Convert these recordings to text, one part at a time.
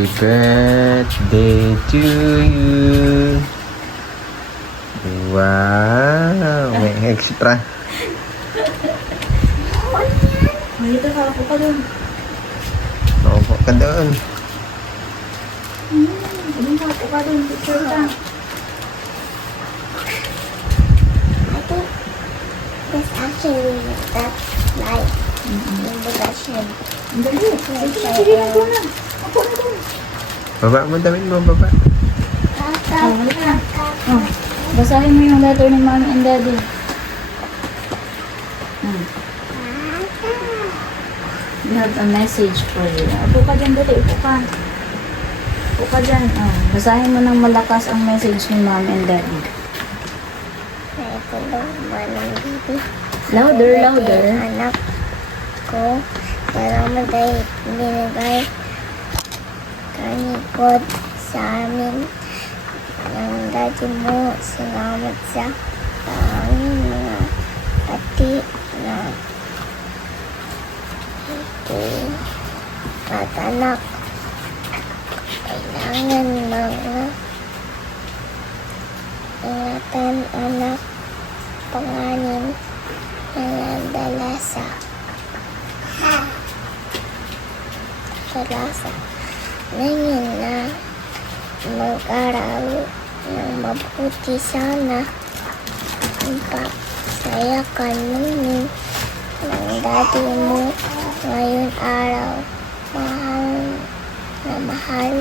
Happy birthday to you. Wow, may extra. Dito ka, ako ka doon. Opo ka doon. Doon ka, ako ka doon. Picture ka. I think this actually that light in the Russian. Ang dali. Sige na po na. Ako na doon. Baba mo damit mo, baba. Oh, basahin mo yung letter ni Mommy and Daddy. We have a message for you. Upo ka dyan, dali. Upo ka. Upo ka dyan. Oh, basahin mo ng malakas ang message ni Mommy and Daddy. Ito daw manang bibi. Louder, louder. Anak ko, salamat dahil binigay kanikod sa amin ng daddy mo. Salamat sa aming mga pati na hindi at anak. Kailangan mga ingatan anak panganin ng dalasa. Dalasa. Ngayon na mag-aral ng mabuti sana. Saya ka namin ng daddy mo ngayon araw. Mahal na mahal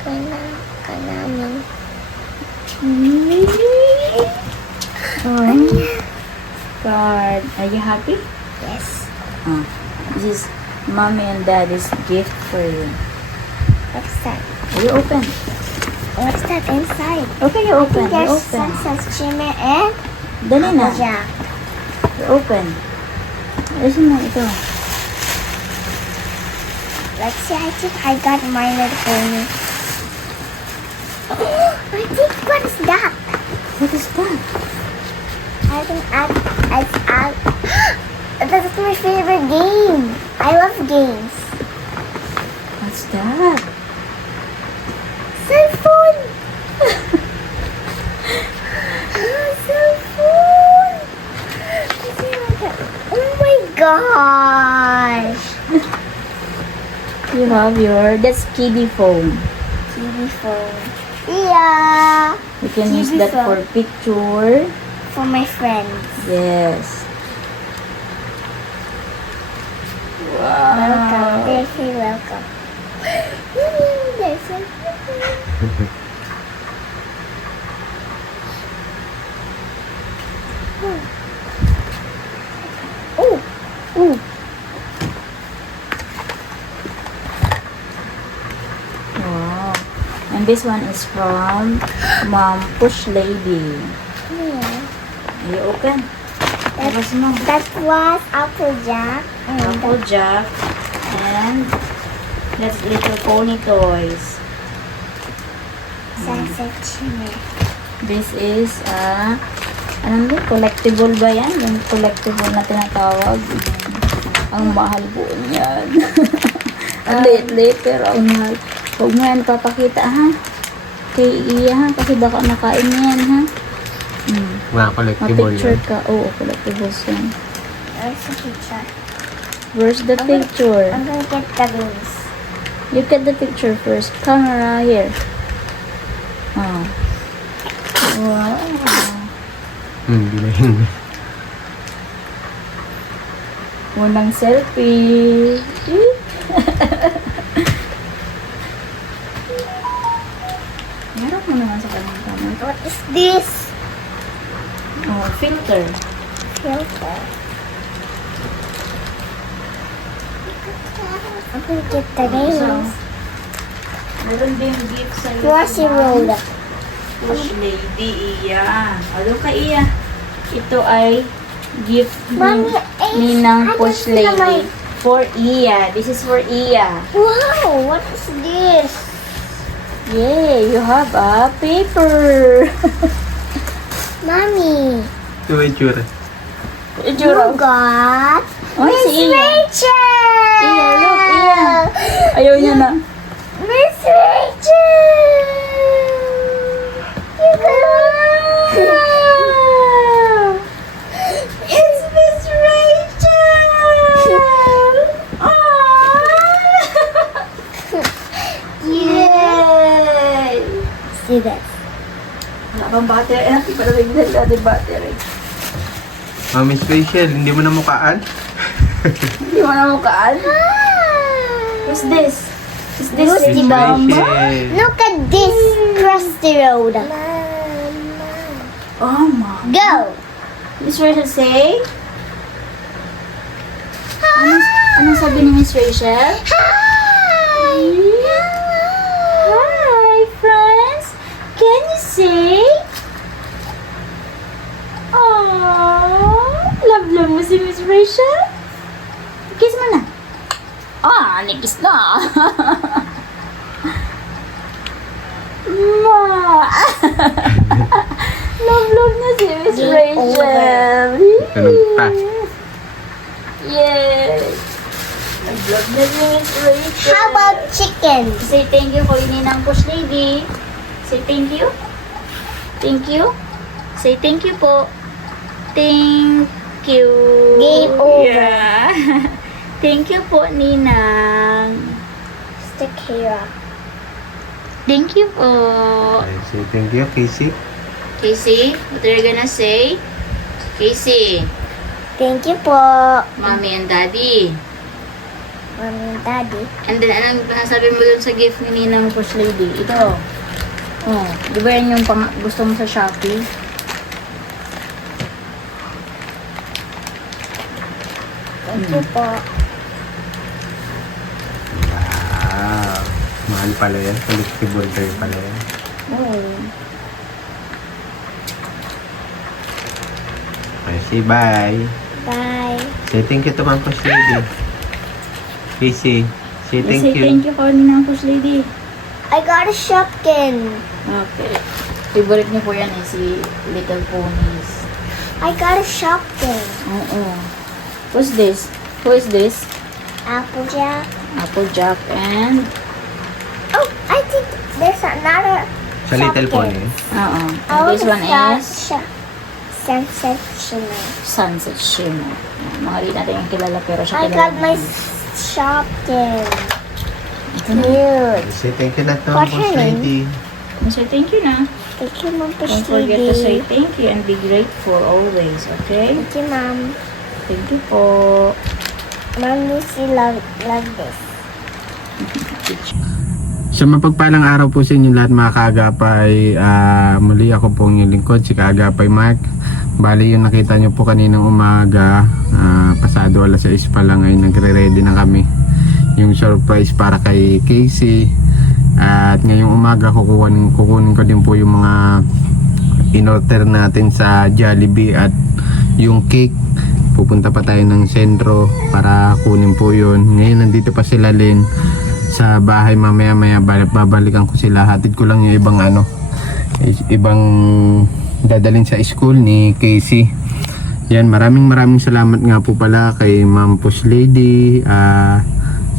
ka namin. Card. Are you happy? Yes. Oh, this is Mommy and Daddy's gift for you. What's that? You open. What's that inside? Okay, you open. You There's open. says Jimmy and Dali na. Jack. You open. Ayusin mo ito. Let's see, I think I got My Little Pony. I think, what is that? What is that? I think that's my favorite game. I love games. What's that? Cell phone! Cell phone! Oh my gosh! You have your, that's kiddie phone. TV phone. Yeah! You can use TV that phone. for picture. For my friends. Yes. Welcome. Wow. They say welcome. They say oh, oh. Wow. And this one is from Mom Push Lady. Yeah. You open. Tapos mo. That was Applejack. Apple Jack. And that's Little Pony toys. Sasachime. This is ano ba? Collectible ba yan? Yung collectible na tinatawag. Ang mahal po niyan. Ang liit-liit pero ang mahal. Huwag mo yan papakita ha. Kay Iya ha. Kasi baka makain niyan ha. Mga collectible Ma-picture yan. ka. Oo, collectibles yan. There's a picture. Where's the picture? I'm gonna get the rings. You get the picture first. Camera here. Oh. Wow. Bilhin. Unang selfie. Meron mo naman sa kanyang camera. What is this? Oh, filter. Filter. I'm gonna get the rings. Meron din gift sa Washi roller. Push Lady Iya. Ano ka Iya? Ito ay gift Mommy, ni I ng don't Push see my- Lady. For Iya. This is for Iya. Wow, what is this? Yay! You have a paper. Mommy, Ito ba yung tsura? you got Oh, Miss si Iya. Rachel! Iya, look, Iya. Ayaw niya na. Miss Rachel! You got It's Miss Rachel! Yay! See this. Wala bang battery? Hindi pa namin natin battery. Miss Rachel, hindi mo na mukaan? Hindi mo na mukaan? What's this? Is this Rusty Rusty Mama? Rachel. Look at this crusty road. Oh, Mom. Go! Miss Rachel say? Anong sabi ni Miss Rachel? Hi! Hi, friends. Can you say? Oh, love mo si Miss Rachel. Kiss mo na. Nikiss na. Ma. love na si Miss Rachel. Ganun pa. Yes. Love na si Miss Rachel. How about chicken? Say thank you for Ninang Push Lady. Say thank you. Thank you. Say thank you po. Thank you. Game over. Yeah. Thank you po, Ninang. Stick here. Thank you po. Okay, say thank you, Casey. Casey, what are you gonna say? Casey, Thank you po, Mommy and Daddy. Mommy and Daddy. And then, anong nasabi mo dun sa gift ni Ninang Push Lady? Ito. Oh, di ba yan yung gusto mo sa Shopee? Thank you po. Wow. Mahal pala yan. Collectible kayo pala yan. Oh. Okay, say bye. Bye. Say thank you to Ma'am Push Lady. Casey, say thank Say you. thank you po, Ninang Push Lady. I got a Shopkin. Okay. Favorite niyo po yan eh, si Little Ponies. I got a Shopkin. Oo. What's this? Who is this? Applejack. Applejack and... Oh, I think there's another Sa Little Shopkin. Pony. Oo. I And this want one a is Sunset Shimmer. Sunset Shimmer. Yan, mga di natin yung kilala pero siya I kilala. got my natin. Shopkin. Ito na. Cute. Say thank you na to Ma'am What's her Push Lady. Say thank you na. Thank you, Mom. Don't forget to say thank you and be grateful always, okay? Thank you, Mom. Thank you po. Mom, Lucy love this. Sa mapagpalang araw po sa inyo lahat mga kaagapay, muli ako po ang inyong lingkod, si Kaagapay Mark. Bali yung nakita nyo po kaninang umaga, pasado alas 6 pa lang ay nagre-ready na kami. Yung surprise para kay Casey. At ngayong umaga kukunin ko din po yung mga in-order natin sa Jollibee at yung cake. Pupunta pa tayo ng sentro para kunin po yun. Ngayon nandito pa sila Lynn sa bahay, mamaya babalikan ko sila, hatid ko lang yung ibang dadalhin sa school ni Casey. Yan, maraming salamat nga po pala kay Ma'am Push Lady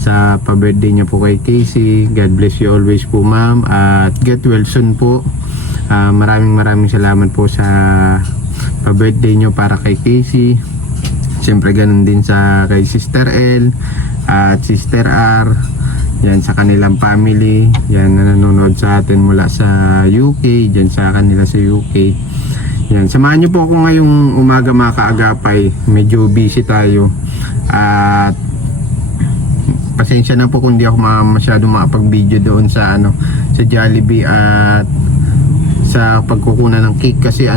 sa pa-birthday niya po kay Casey. God bless you always po ma'am at get well soon po. Maraming salamat po sa pa-birthday niyo para kay Casey. Siyempre ganun din sa kay Sister L at Sister R. Yan sa kanilang family. Yan na nanonood sa atin mula sa UK. Yan sa kanila sa UK. Yan. Samahan niyo po ako ngayong umaga mga kaagapay. Medyo busy tayo. At pasensya na po kung di ako masyado makapag-video doon sa sa Jollibee at sa pagkukunan ng cake kasi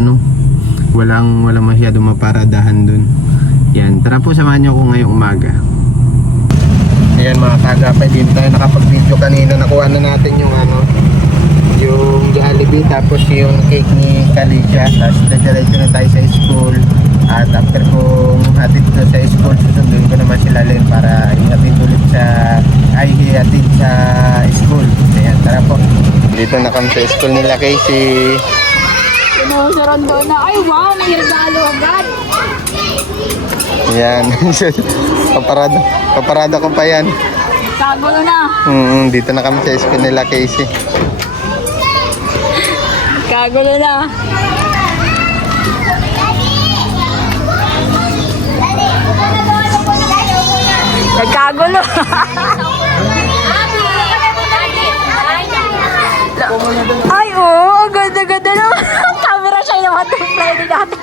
walang masyado maparadahan doon. Yan. Tara po, samahan niyo ako ngayong umaga. Ayan mga kagapay, din tayo nakapag-video kanina. Nakuha na natin yung yung Jollibee tapos yung cake ni Kalisha. Tapos diretso na tayo sa school. At after kong hatid ko sa school, susunduin ko naman sila Len para ihatid ulit ihatid sa school. Ayan, tara po. Dito na kami sa school nila Casey. Sinusuran doon na. Ay, wow! May regalo agad! Ayan. Paparada ko pa yan. Kagulo na. Dito na kami sa school nila, Casey. Kagulo na. Nagkagulo. Ay, oo. Ang ganda-ganda naman. Camera siya naman itong Friday natin.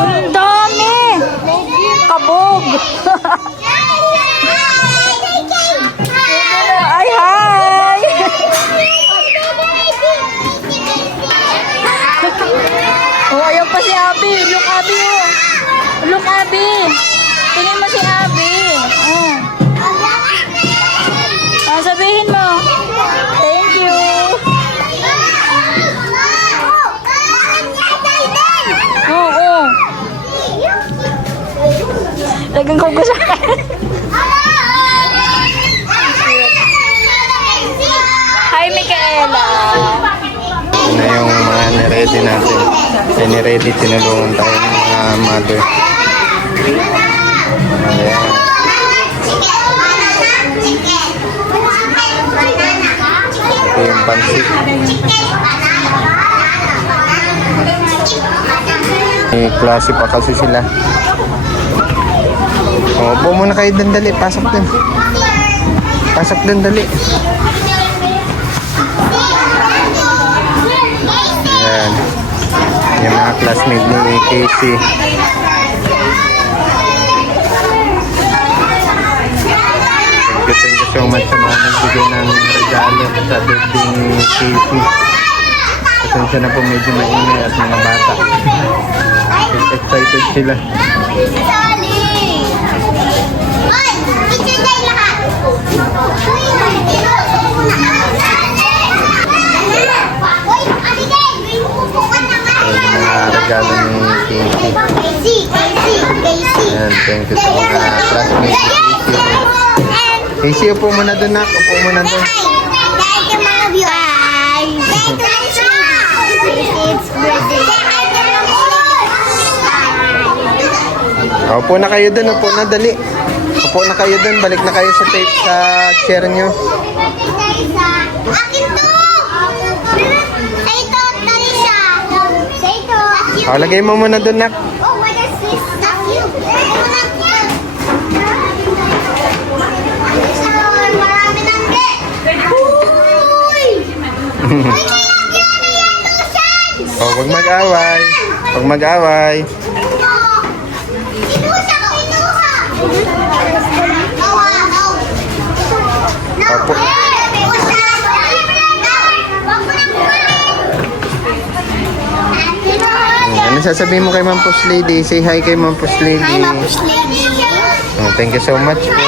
Ang dami. Kabog. Ay, hi. Oh, ayaw pa si Abby. Look, Abby. Oh. Look, Abby. Tingin mo si Abby. Oh. Sabihin mo. Thank you. Oo. Lagang ko sa akin. Hi, Micaela. Na yung mga niready natin. Kaya niready, tinulungan tayo ng mga mother. Ayan. Ito yung pansit. May klase pa kasi sila. O, upo muna kayo dun, dali. Pasok dun. Pasok dun, dali. Ayan. Yung mga classmate ni Casey. Thank you so much sa mga nagbigay ng regalo sa birthday ni Casey. Pasensya na po, medyo maingay at mga bata. Excited sila. Mga regalo ni Casey. Ayan, thank you sa mga classmates ni Casey. Casey, upo muna doon, nak. Upo muna doon. Upo na kayo doon, upo na, dali. Upo na kayo doon, balik na kayo sa tape sa chair nyo. Akin to! Sa ito, tali siya. Sa ito. O, lagay mo muna doon, nak. Oh, what is this? That's you. Marami ng get. Uy! Uy, kaya yan tusan! O, huwag mag-away. Huwag mag-away. Kinuha! Opo. Ano sasabihin mo kay Ma'am Push Lady? Say hi kay Ma'am Push Lady. Hi, Mapush Lady. Oh, thank you so much po.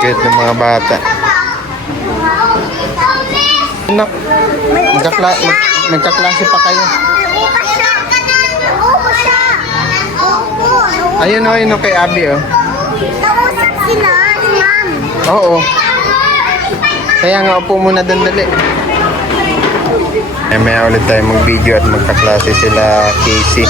Cute ng mga bata. Anak, magkaklase pa kayo. Ayun o, kay Abby o. Nausap sila, si Ma'am. Oo. Kaya nga, upo muna doon, dali. Maya ulit tayo mag-video at magkaklase sila Casey.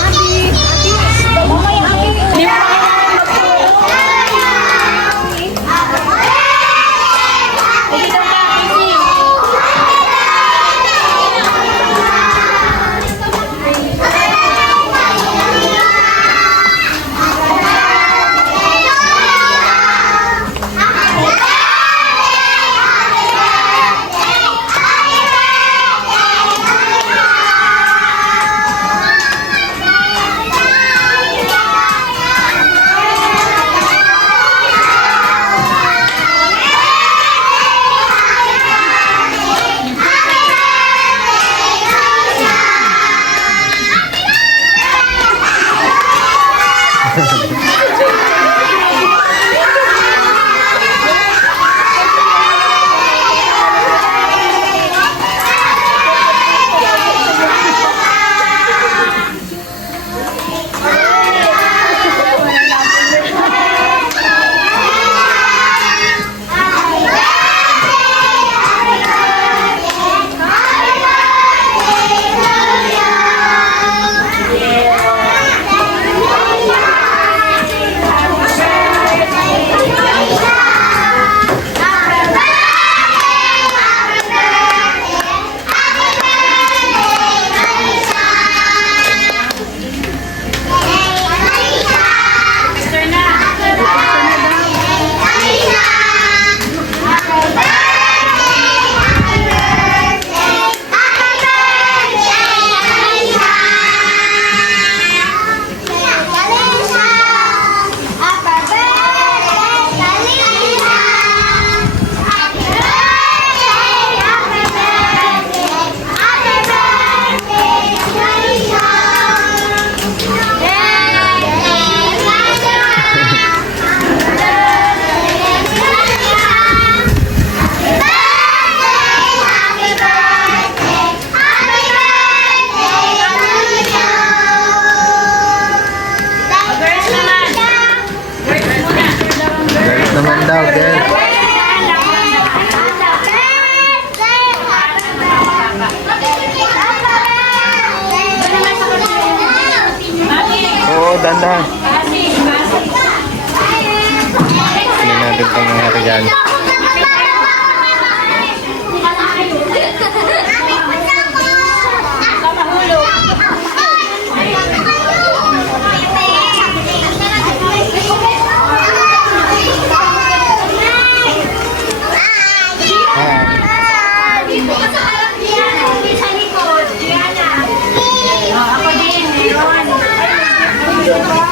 pong mga regalo.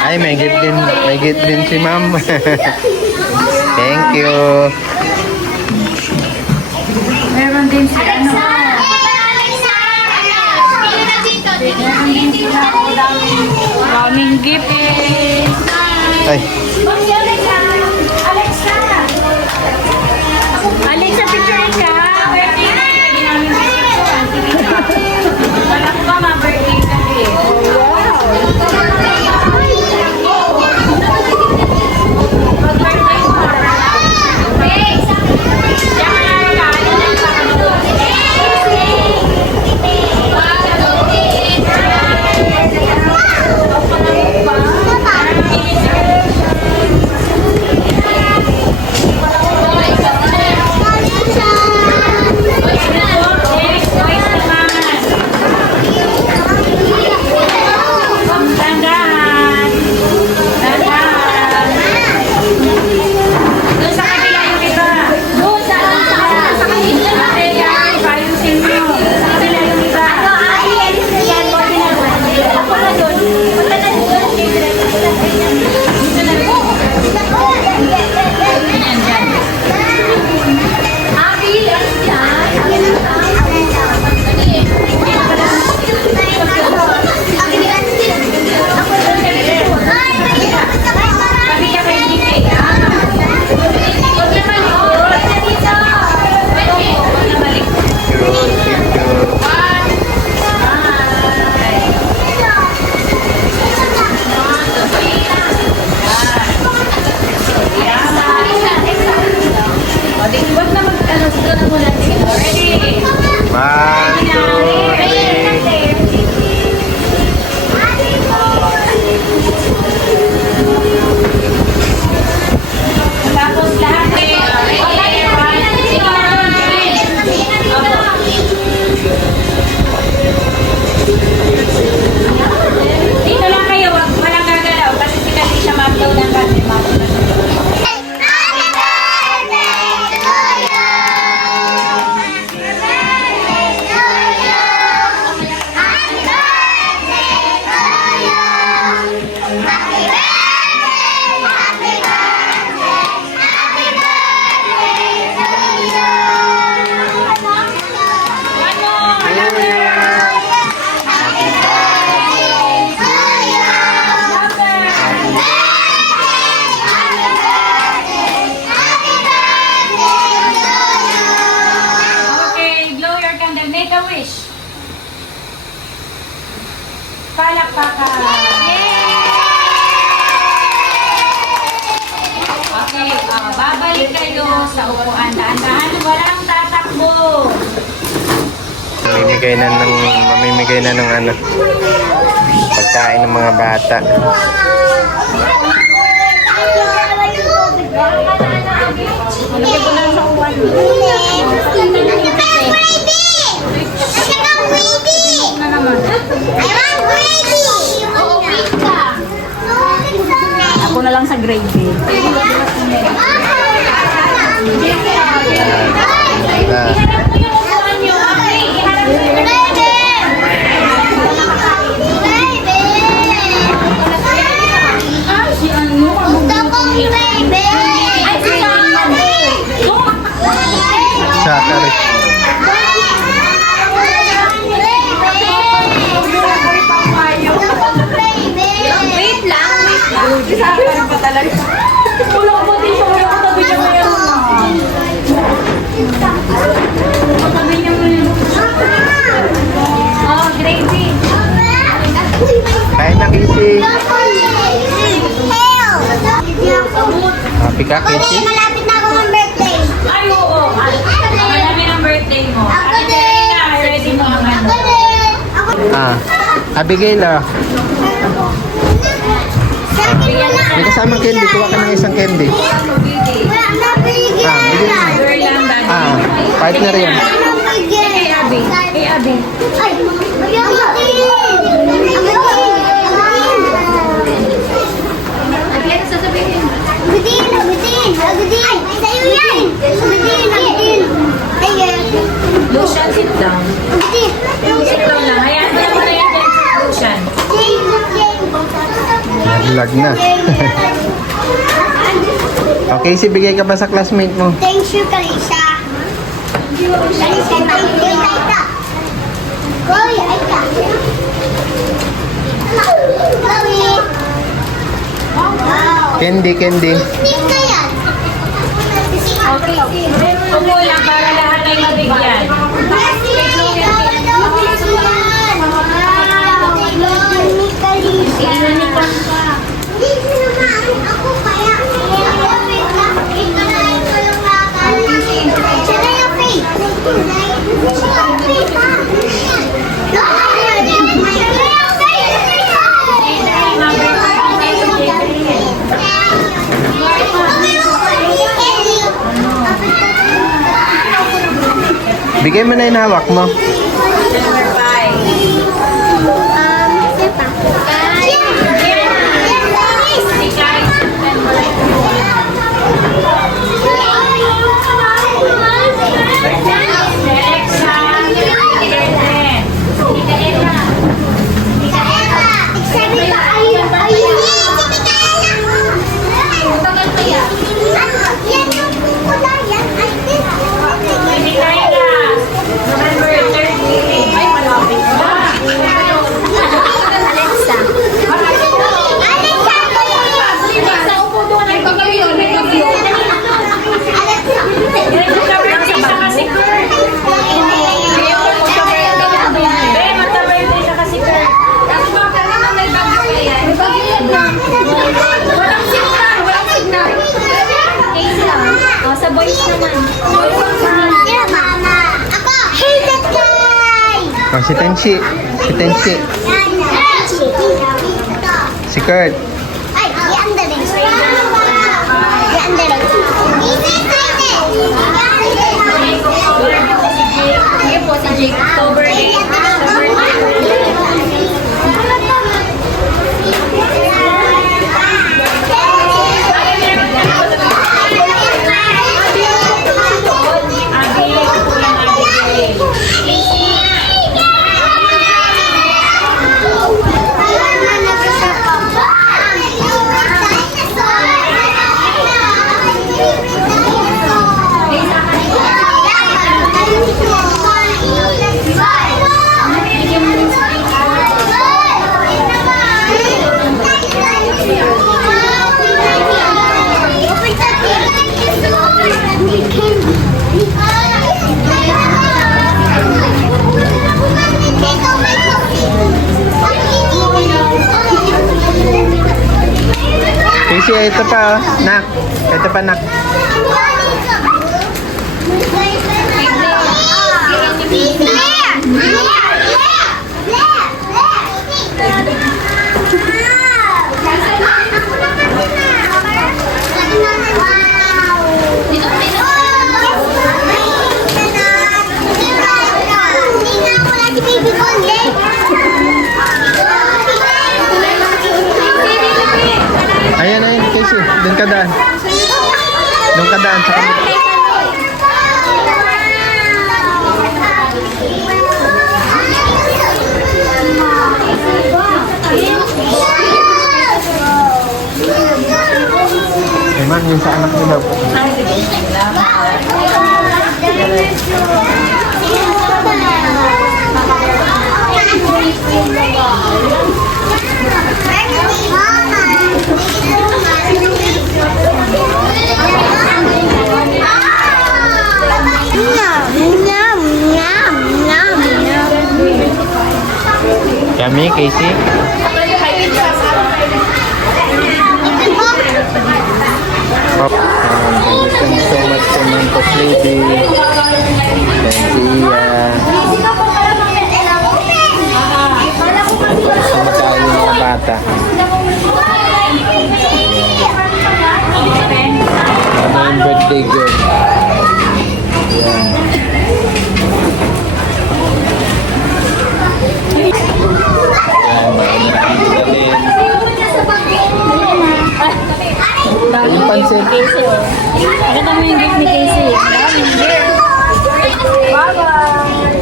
Ay, may gift din si ma'am. Thank you. Meron din si ano. Meron din sila daming gift. Ay, Alexa, picture ka. Birthday na. Hindi namin picture. Wala ko ba ma-birthday ka eh. Mag-birthday mo. Dandahan. Dandahan. Doon sa kabila yung iba. Doon sa kabila. Kaya, ayusin mo. Sa kabila yung iba. Ako na doon. Punta na doon. Dito na po. Yan, dyan. Sabi ka kay DK, ha? Huwag na malikot. Huwag na malikot. thank you. O, di, huwag na mag-ano, doon na muna. Ready? 1, 2, 3. Tapos lahat eh. Ready? Sige na doon, dito lang kayo, walang gagalaw kasi si Kalisha mablaw ng kasi Okay, blow your candle. Make a wish. Palakpakan. Okay, babalik kayo sa upuan. Dahan-dahan, walang tatakbo. Mamimigay na ng ano, pagkain ng mga bata. Malagay ko na sa upuan. Na naman. Ako na lang sa gravy. Ah, Iharap mo yung upuan nyo. Okay, iharap mo yung upuan nyo. Ah, si ano? Ay, si Sakari. Wait lang. Sabi pa talaga. Wala ko dito. Wala ko tabi niya ngayon. Tabi niya ngayon. Oh, gravy. Kain na, Casey. Happy ka, Casey? Malapit na ako ng birthday. Ay, oo. Marami ng birthday mo. Ako din. Ready mo ang ano. Ah, Abigail, ah. Bigyan na May kasamang candy. Kuha ka ng isang candy. Wala na Partner yan. Hey, Abby. Hey, Abby. Ay, Lucian, sit down. Sit down lang. Hayaan mo na muna yan, Lucian. Nag-vlog na. Okay, si bigay ka pa sa classmate mo. Thank you, Kalisa. Kalisa, thank you, Aita. Koy, Aita. Chloe. Wow. Candy. Sneak na yan. Okay. Kumulang para lahat ay mabigyan. Bigay mo na yung hawak mo. Number 5. Oh, si Tenshi. Si Kurt. Ay, ianda din. Ianda din. Sige po, si Jake. October 8. Casey, ito pa, oh. Nak. Ito pa, nak. Ayan, Casey. Doon ka daan. Sa kanila. Eh, ma'am, yun sa anak nila po. Yummy, Casey. Oh, thank you so much to Manto Lady. Thank you, Sumakain ng mga bata. Ano yung birthday girl? Yan. Yung pansit. Casey, oh. Nakita mo yung gift ni Casey. Daming gift. Bye-bye.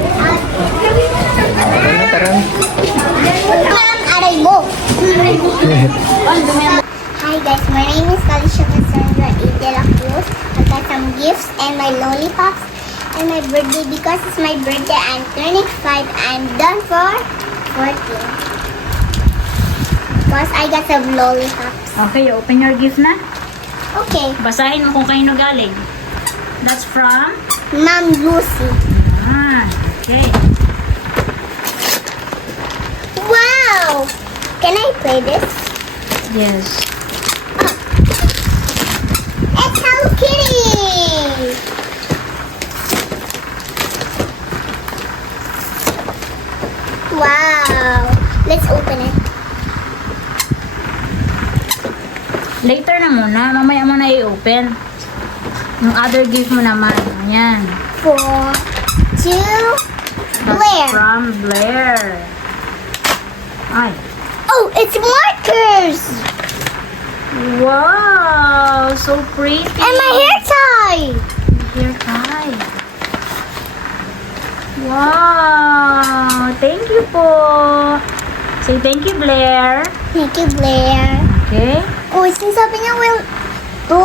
Tara. Ma'am, aray mo. Hi guys, my name is Kalisha Cassandra A. De La Cruz. I got some gifts and my lollipops and my birthday because it's my birthday. I'm turning 5. I'm done for 14. Because I got some lollipops. Okay, open your gift na. Okay, Basahin mo kung kanino galing. That's from? Ma'am Lucy. Okay. Wow! Can I play this? Yes. It's Hello Kitty! Wow! Let's open it. Later na muna. Mamaya mo na i-open. Yung other gift mo naman. Ayan. 4, 2, That's Blair. from Blair. Ay. Oh, it's markers! Wow! So pretty. And my hair tie! Hair tie. Wow! Thank you po. Say thank you, Blair. Thank you, Blair. Okay. Oh, sinasabi niya, well, to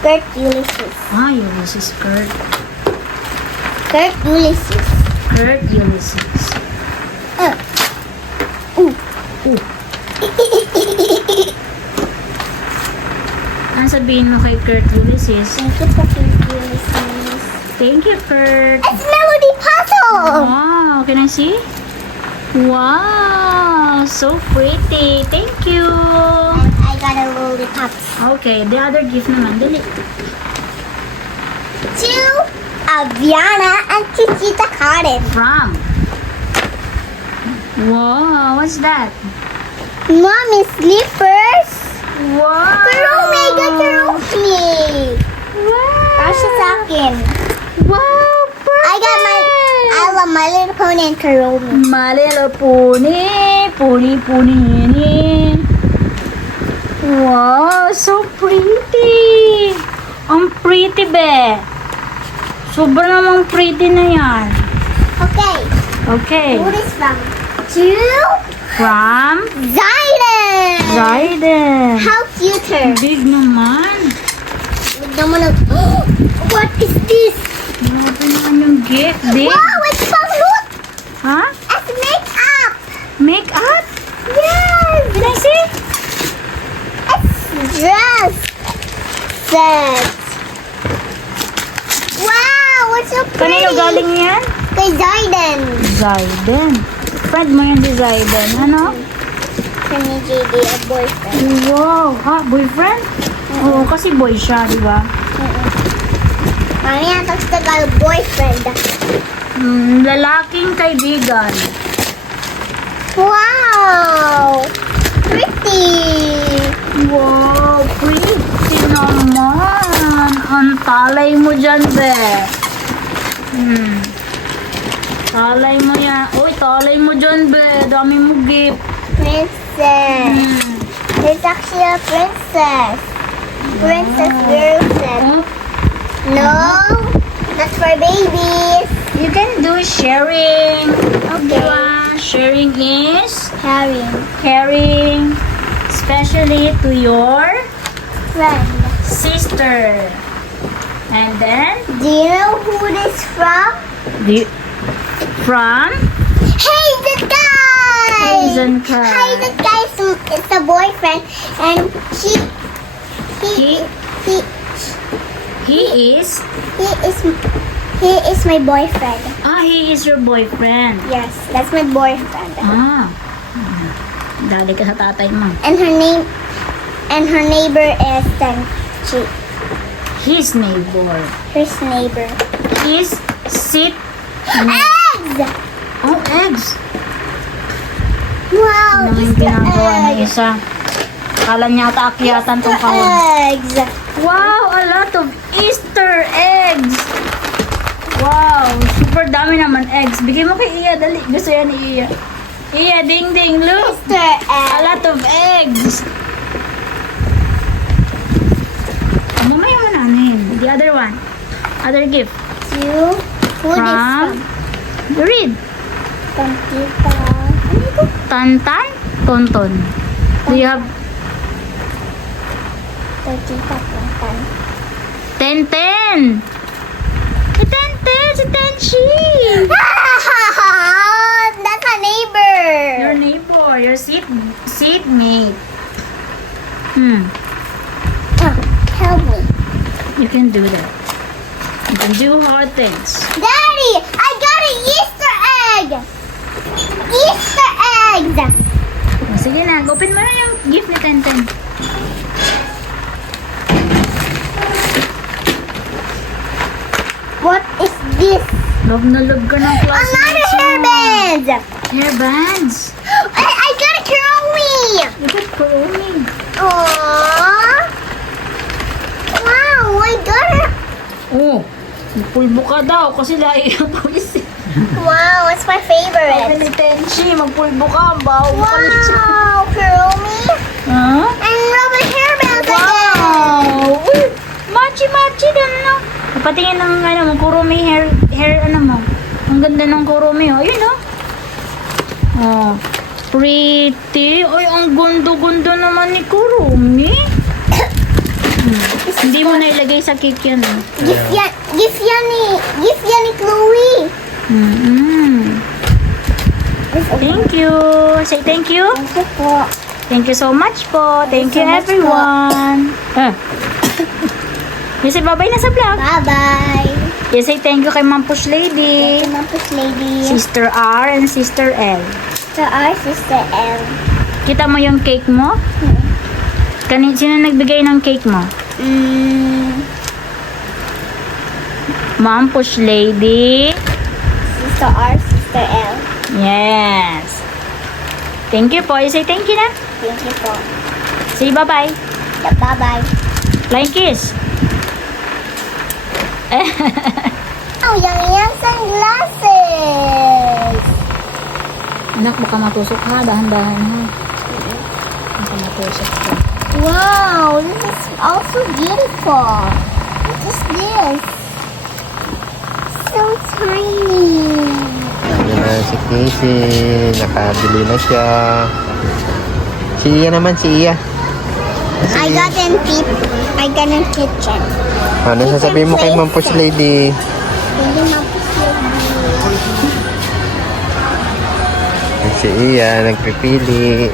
Kurt Ulysses. Ah, Ulysses Kurt. Kurt Ulysses. Kurt Ulysses. Ooh. Ooh. Ano sabihin mo kay Kurt Ulysses? Thank you for Kurt Ulysses. Thank you, Kurt. It's Melody Puzzle! Wow, can I see? Wow, so pretty. Thank you. And I got a lollipop. Okay, the other gift naman. Dali. To Aviana and Chichita Karen. From? Wow, what's that? Mommy slippers. Wow. Karumi, got Karumi. Wow. Kasha sa akin. Wow, perfect. I got I love My Little Pony and Karumi. My little pony, pony. Wow, so pretty. Ang pretty, be. Sobra namang pretty na yan. Okay, Okay. who is from? To From Zayden. Zayden. How cuter. Big naman. What is this? Grabe naman yung gift, big. Wow, it's from Loot. Ha? It's makeup. Makeup? Yes. Did I see? It's dress set. Wow, what's so pretty? Kanino galing yan? Kay Zayden. Zayden. Friend mo yan si Zayden. Ano? From ni JD, a boyfriend. Wow. Ha? Boyfriend? Oo, kasi boy siya, di ba? Mami, natag sa Tagalog, boyfriend. Lalaking kaibigan. Wow! Pretty! Wow, pretty naman. Ang talay mo dyan, be. Talay mo yan. Uy, talay mo dyan, be. Dami mo gift. Princess. There's actually a princess. Princess girl set. Oh, No, that's for babies. you can do sharing. Okay. Diba? Sharing is Harry. caring, especially to your Friend. sister. And then, Do you know who this from? from Hey, the guy! Hazen Kai. Hey, the guy is the boyfriend, and he he is, he is my boyfriend. he is your boyfriend. Yes, that's my boyfriend. Dali ka sa tatay mo. And her neighbor is Tanchi. His neighbor. His neighbor. His sit. Eggs! Oh, eggs. Wow, Ano yung Easter ginagawa ng eggs. isa? Kala niya ata akyatan tong kahon. Eggs. Wow, a lot of Easter eggs. Wow, super dami naman eggs. Bigay mo kay Iya, dali. Gusto yan ni Iya. Iya, ding ding, look. Easter A eggs. lot of eggs. The other one. Other gift. You. Who this From? from? You read. From Tita. Ano ito? Tantan, Tonton. Do you have From Tita Tonton. Tenten? Si Tenten, si Tenchi. That's a neighbor. Your neighbor, your seatmate. Help me. You can do that. You can do hard things. Daddy, I got an Easter egg. Easter eggs. O, sige na, open mo na yung gift ni Tenten. What is this? Love na love ka ng Another classmates mo. hairband. Hairbands. I got a Kuromi. You got Kuromi. Aww. Wow, I got it. Oh, magpulbo ka daw kasi lahi ang pawis. Wow, it's my Sabi favorite. ni Tenchi, magpulbo ka, ang baho mo ka lang siya. Wow, Kuromi. Huh? And rubber hairbands again. Wow! Uy, machi-machi din, no? Patingin ng, ano mo, Kuromi hair, ano mo. Ang ganda ng Kuromi, oh. Ayun, oh. Oh, pretty. Ay, ang gundo-gundo naman ni Kuromi. Hindi mo na ilagay sa cake yan, oh. Gift yan ni Chloe. Mm-hmm. Thank you. Say thank you. Thank you po. Thank you so much po. Thank you so much po. everyone. You say bye-bye na sa vlog. Bye-bye. You say thank you kay Ma'am Push Lady, Thank you, Mampus Lady. Sister R, and Sister L. To our sister L. Kita mo yung cake mo? Sino nagbigay ng cake mo? Ma'am Push Lady. Sister R, sister L. Yes. Thank you po. You say thank you na. Thank you po. Say bye-bye. Bye-bye. Flying kiss. Oh, yung sunglasses. Anak, baka matusok ha. Dahan-dahan ha. Baka matusok ka. Wow, this is also beautiful. What is this? So tiny. Ayan na si Casey. Nakabili na siya. Si Iya naman, si Iya. I got in kitchen. Ano sasabihin mo kay Ma'am Push Lady? Hindi Mampus Lady. Si Iya, nagpipili.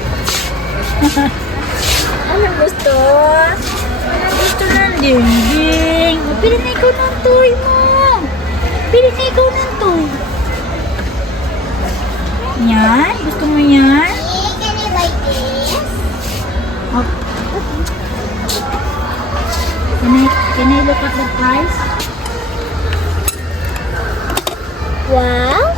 Ano gusto? Ano gusto ng dingding? O, pili na ikaw ng toy mo. Pili na ikaw ng toy. Yan? Gusto mo yan? Hey, can you like this? Oh. Can I look at the price? Wow.